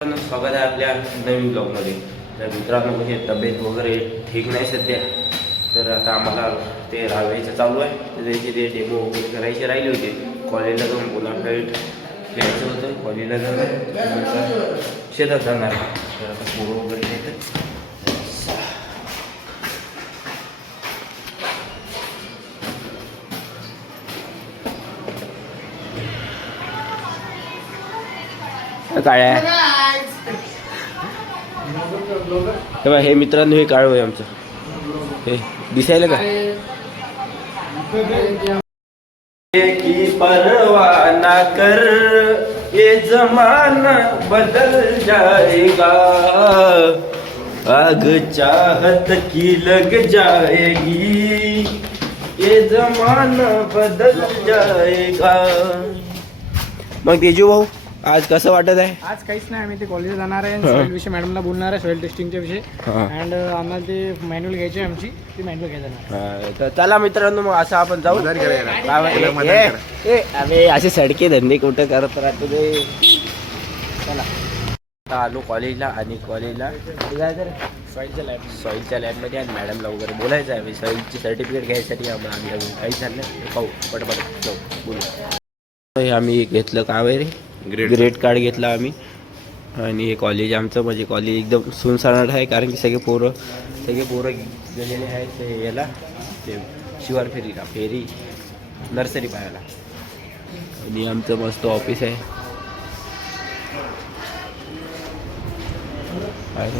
स्वागत आहे आपल्या नवीन ब्लॉगमध्ये तर मित्रांनो म्हणजे तब्येत वगैरे ठीक नाही सध्या. तर आता आम्हाला ते राहायचं चालू आहे. तर त्याचे ते डेमो वगैरे करायचे राहिले होते. कॉलेजला जाऊन बोलाफाईट घ्यायचं होतं. कॉलेजला जाऊन शेतात जाणार. तर आता पोरं वगैरे येतं काय हे बघा, हे मित्रांनो हे काळ आहे आमचं. हे दिसायला का? की परवा ना कर ये जमाना बदल जाएगा आग चाहत की लग जाएगी ये जमाना बदल जाएगा। मग तेजू भाऊ? आज कसं वाटत आहे? आज काहीच नाही आम्ही ते कॉलेजला जाणार आहे हा. सॉइल विषयी मॅडमला बोलणार आहे सॉइल टेस्टिंगच्या विषयी. हा. अँड आम्हाला ते मॅन्युअल घ्यायची आहे आमची ती मॅन्युअल घ्यायला जाणार. हा, तर चला मित्रांनो मग असं आपण जाऊ. काय माहिती? ए, ए, अबे असे सडके धंदे कुठं करत राहतो ते? चला. आता आलो कॉलेजला आणि कॉलेजला सॉइलच्या लॅब सॉईलच्या लॅबमध्ये आणि मॅडमला वगैरे बोलायचं आहे. सॉईलची सर्टिफिकेट घ्यायसाठी आम्हाला आम्ही काही झालं नाही. पाहू पटपट. जाऊ बोलू. हे आम्ही घेतलं काय रे ग्रेड कार्ड घेतला आम्ही. आणि हे कॉलेज आमचं म्हणजे कॉलेज एकदम सुनसानाट आहे कारण की सगळे पोरं सगळे पोरं गेलेले आहेत ते याला. ते शिवार फेरीला फेरी नर्सरी पाहायला. आणि आमचं मस्त ऑफिस आहे. काय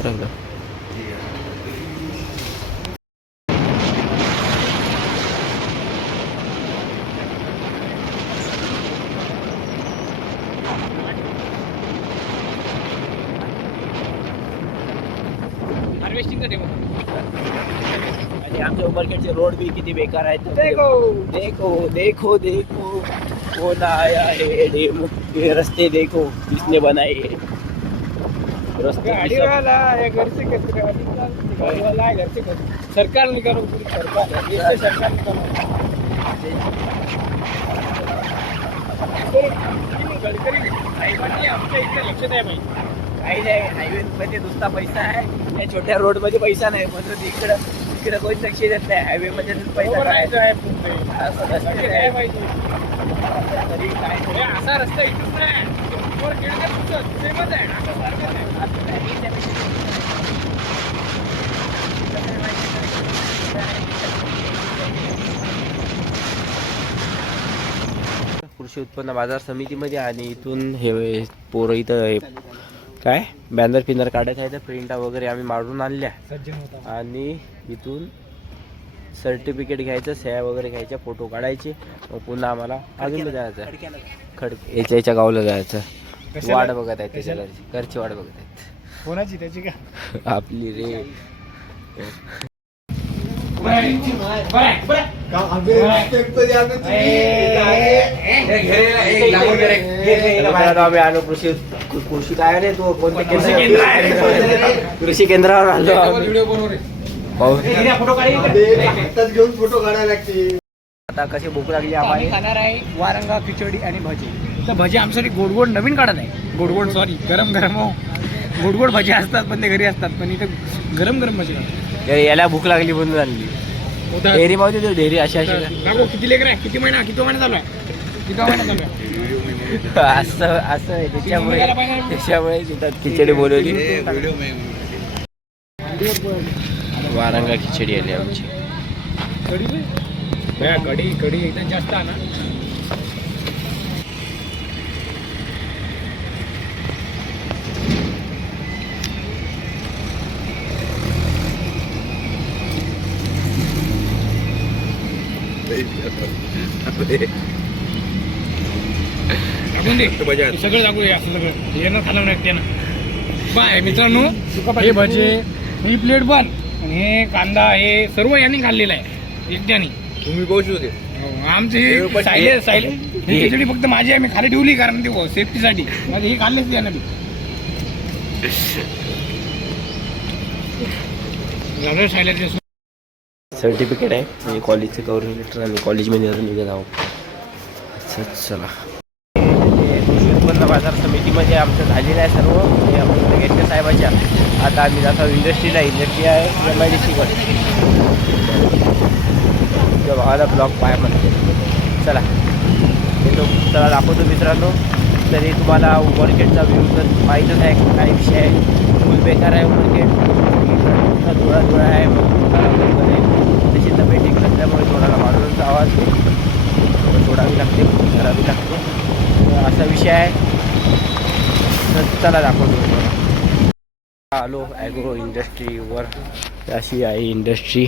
आणि आमच्या उमरखेडचे रोड बी किती बेकार आहेत. देखो. देखो देखो देखो. कौन आया है डेमो ये रस्ते देखो किसने बनाए हैं? रस्ते गाड़ी वाला है घर से कैसे गाड़ी वाला है घर से कैसे? सरकार ने करो पूरी सरकार है तो सरकार ने करो गडकरी साहेबांनी आमच्या इथे लक्ष द्या बाई. काही नाही हायवे मध्ये नुसता पैसा आहे. या छोट्या रोडमध्ये पैसा नाही. म्हणून इकडं इकडं कोणी लक्ष देत नाही. हायवे मध्ये पैसा काय. तरी काय हे असा रस्ता इथून. कृषी उत्पन्न बाजार समितीमध्ये आणि इथून हे पोरं इथं काय? बॅनर फिनर काढत आहे तर प्रिंटा वगैरे आम्ही मारून आणल्या. आणि इथून सर्टिफिकेट घ्यायचं सह्या वगैरे घ्यायच्या फोटो काढायचे. मग पुन्हा आम्हाला अजून जायचं. खड याच्या याच्या गावला जायचं? वाट बघत आहेत त्याच्या? घरची घरची वाट बघत आहेत. कोणाची त्याची का? आपली रे. आम्ही आलो कृषी कृषी काय रे तू? कोणत्या कृषी केंद्र? कृषी केंद्रावर आलो. घेऊन फोटो काढायला लागते आता कशी भूक लागली आम्ही आम्हाला? खाणार आहे वारंगा खिचडी आणि भजी. तर भजी आमच्यासाठी गोड गोड नवीन काढत आहे. गोड गोड सॉरी गरम गरम हो. गोड गोड भजी असतात पण ते घरी असतात. पण इथं गरम गरम भजी. याला भूक लागली आणली उदा- डेअरी मावती तू डेअरी अशी अशी. काकू, किती लेकर आहे? किती महिना किती महिना चालू आहे? किती महिना चालू आहे? असं असं आहे त्याच्यामुळे त्याच्यामुळे तिथं खिचडी बोलवली. वारंगा खिचडी आली आमची. कढी? कढी एकदम जास्त आहे सगळं दे असं सगळं. न खालं नाही त्यानं बाय मित्रांनो हे भजे ही प्लेट बन. आणि हे कांदा हे सर्व यांनी खाल्लेलं आहे. एकट्याने. तुम्ही पोहोचू होते हो, आमची सायले सायले ही खिचडी फक्त माझी आहे मी खाली ठेवली कारण ते सेफ्टीसाठी माझी ही खाल्लेच त्यानं मी झालं सायलेचे सर्टिफिकेट आहे. म्हणजे कॉलेजचं कव्हरिंग लेटर आणि कॉलेजमध्ये आता निघत आहोत अच्छा, चला. उत्पन्न बाजार समितीमध्ये आमचं झालेलं आहे सर्व. हे आपण गेटच्या साहेबाच्या. आता आम्ही जातो इंडस्ट्रीला इंडस्ट्री आहे एम आय डी सीकडे भावाला ब्लॉक पाय म्हणते चला. येतो. चला दाखवतो मित्रांनो. तरी तुम्हाला उमरखेडचा व्ह्यू तर माहीतच आहे. काय विषय आहे? फुल बेकार आहे उमरखेड थोडा थोडा आहे तशी तब्येत ठीक नसल्यामुळे थोडासा आवाज थोडं सोडावी लागते करावी लागते. असा विषय आहे. तर चला दाखवतो आलो ॲग्रो इंडस्ट्रीवर अशी आहे इंडस्ट्री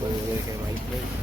माहीत नाही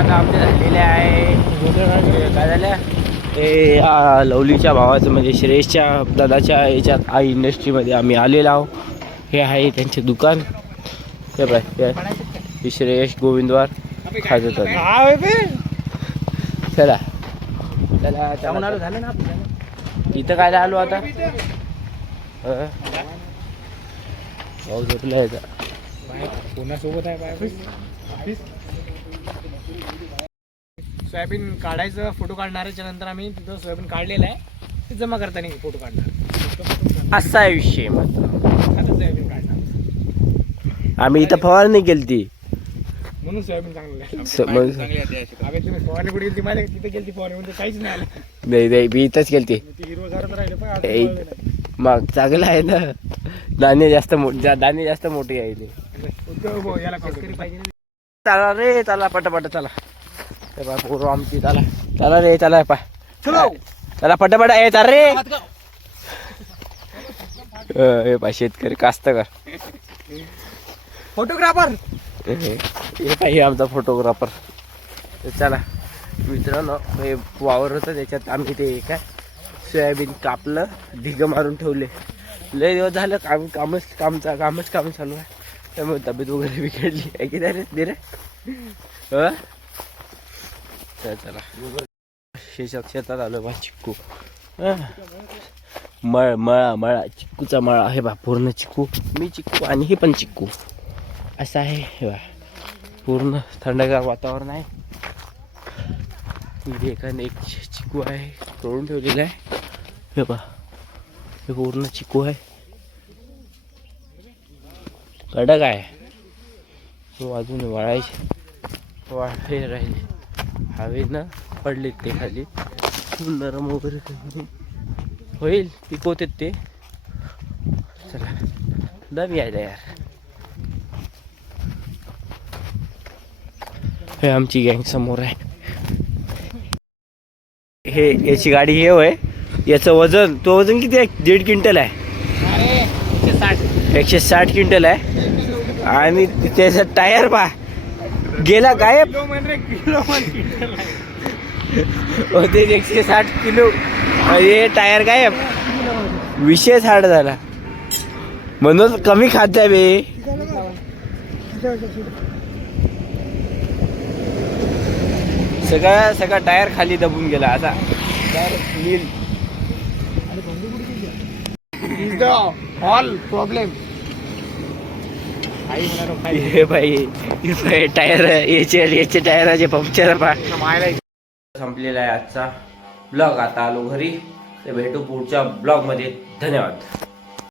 आता आमच्या झालेल्या आहे. काय झाल्या हे आ, लवलीच्या भावाचं म्हणजे श्रेयसच्या दादाच्या याच्यात आ इंडस्ट्रीमध्ये आम्ही आलेलो आहो हे आहे त्यांचे दुकान. हे बाय हे. श्रेयस गोविंदवार खात होतात चला. चला झालं ना इथं काय आलो आता? भाऊ झोपला आहे का? कोणासोबत आहे? सोयाबीन काढायचं फोटो काढणाऱ्याच्या नंतर आम्ही तिथं सोयाबीन काढलेलं आहे. ते जमा करताना फोटो काढणार. असा आहे विषय आता सोयाबीन काढणार. आम्ही इथं फवारणी केली ती म्हणून सोयाबीन चांगलं आहे. तुम्ही फवारणी कुठे गेली माझ्या तिथे गेली फवारणी म्हणजे काहीच नाही आलं. नाही नाही मी इथंच ती राहिले नाही. मग चांगलं आहे ना. दाणे जास्त मो जा- दाणे जास्त मोठी आहे ते. हो, याला पाहिजे. चला रे चला पटापट चला. हे बा पोरं आमची चला. चला रे चला पा. चलो. चला पटापट ये चल रे. हे पा शेतकरी कास्तकर फोटोग्राफर हे पाहिजे आमचा फोटोग्राफर चला. मित्रांनो हे वावर होतं त्याच्यात आम्ही ते काय सोयाबीन कापलं ढिगं मारून ठेवले. लय दिवस झालं काम कामच कामचा कामच काम चालू आहे. त्यामुळे तब्येत वगैरे बिघडली आहे की नाही रे दे रे चला चला शेतात शेतात आलो बा चिक्कू मळ मळा मळा चिक्कूचा मळा आहे बा पूर्ण चिक्कू मी चिक्कू आणि हे पण चिक्कू असं आहे हे बा पूर्ण थंडगार वातावरण आहे इथे एखादं एक चिक्कू चिकू आहे तोडून ठेवलेलं आहे हे बा हे पूर्ण चिकू आहे कडक आहे. तो अजून वाळायचे. वाळे राहिले. हवेनं पडलेत ते खाली. नरम वगैरे होईल पिकवतात ते. चला दम यायला यार. हे आमची गँग समोर आहे. हे याची गाडी हे होय. याचं वजन तो वजन किती आहे? दीड क्विंटल आहे. एकशे साठ क्विंटल आहे. आणि त्याचं टायर पा गेला गायब. म्हणजे म्हणजे होते एकशे साठ किलो. हे टायर गायब. विषय साठ झाला. म्हणून कमी खात जा बे. सगळा सगळा टायर खाली दबून गेला. नील द ऑल प्रॉब्लेम हे बाई हे टायर याचे याचे टायराचे पंक्चर संपलेला आहे आजचा ब्लॉग आता आलो घरी. तर भेटू पुढच्या ब्लॉगमध्ये धन्यवाद.